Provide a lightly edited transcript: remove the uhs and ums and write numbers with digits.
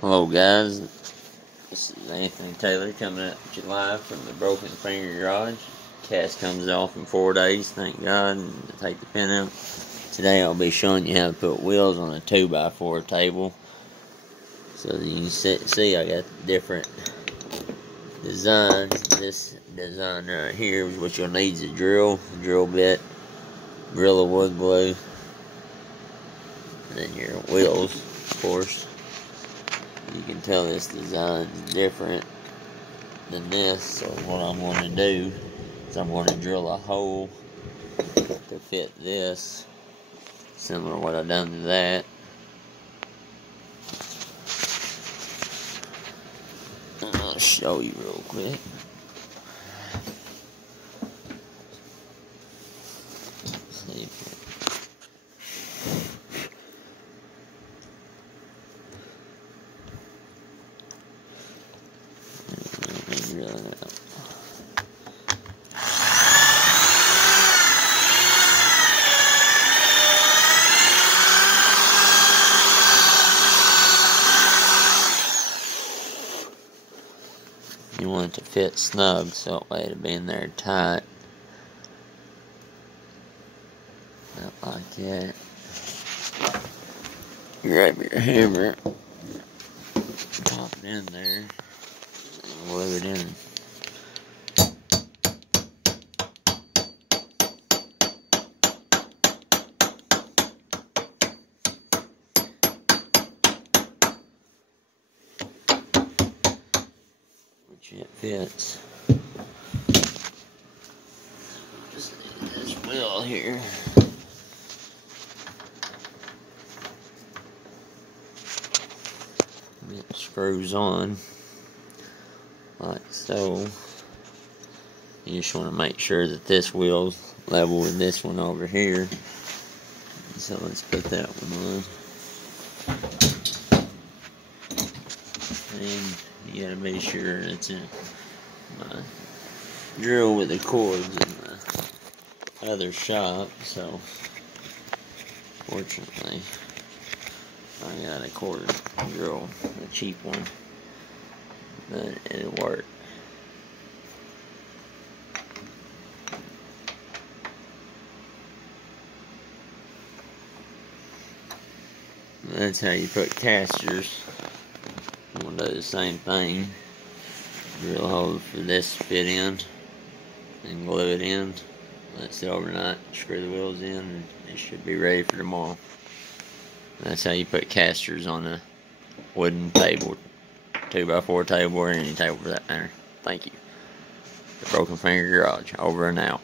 Hello guys, this is Anthony Taylor coming at you live from the Broken Finger Garage. Cast comes off in 4 days, thank God, and to take the pin out. Today I'll be showing you how to put wheels on a 2x4 table. So that you can see I got different designs. This design right here is what you'll need is a drill bit, Gorilla wood glue, and then your wheels, of course. You can tell this design is different than this, so what I'm going to do is I'm going to drill a hole to fit this, similar to what I've done to that. And I'll show you real quick. See. Drill it out. You want it to fit snug, so that way it'll be in there tight. Not like that. Grab your hammer, pop it in there, and glue it in. Which it fits. Just need this wheel here. It screws on like so. You just want to make sure that this wheel's level with this one over here. So let's put that one on. And you gotta be sure it's in my drill with the cords in the other shop. So fortunately I got a cord drill, a cheap one, but it'll work. That's how you put casters. I'm going to do the same thing. Drill holes for this to fit in and glue it in. Let it sit overnight, screw the wheels in, and it should be ready for tomorrow. That's how you put casters on a wooden table, 2x4 table, or any table for that matter. Thank you. The Broken Finger Garage, over and out.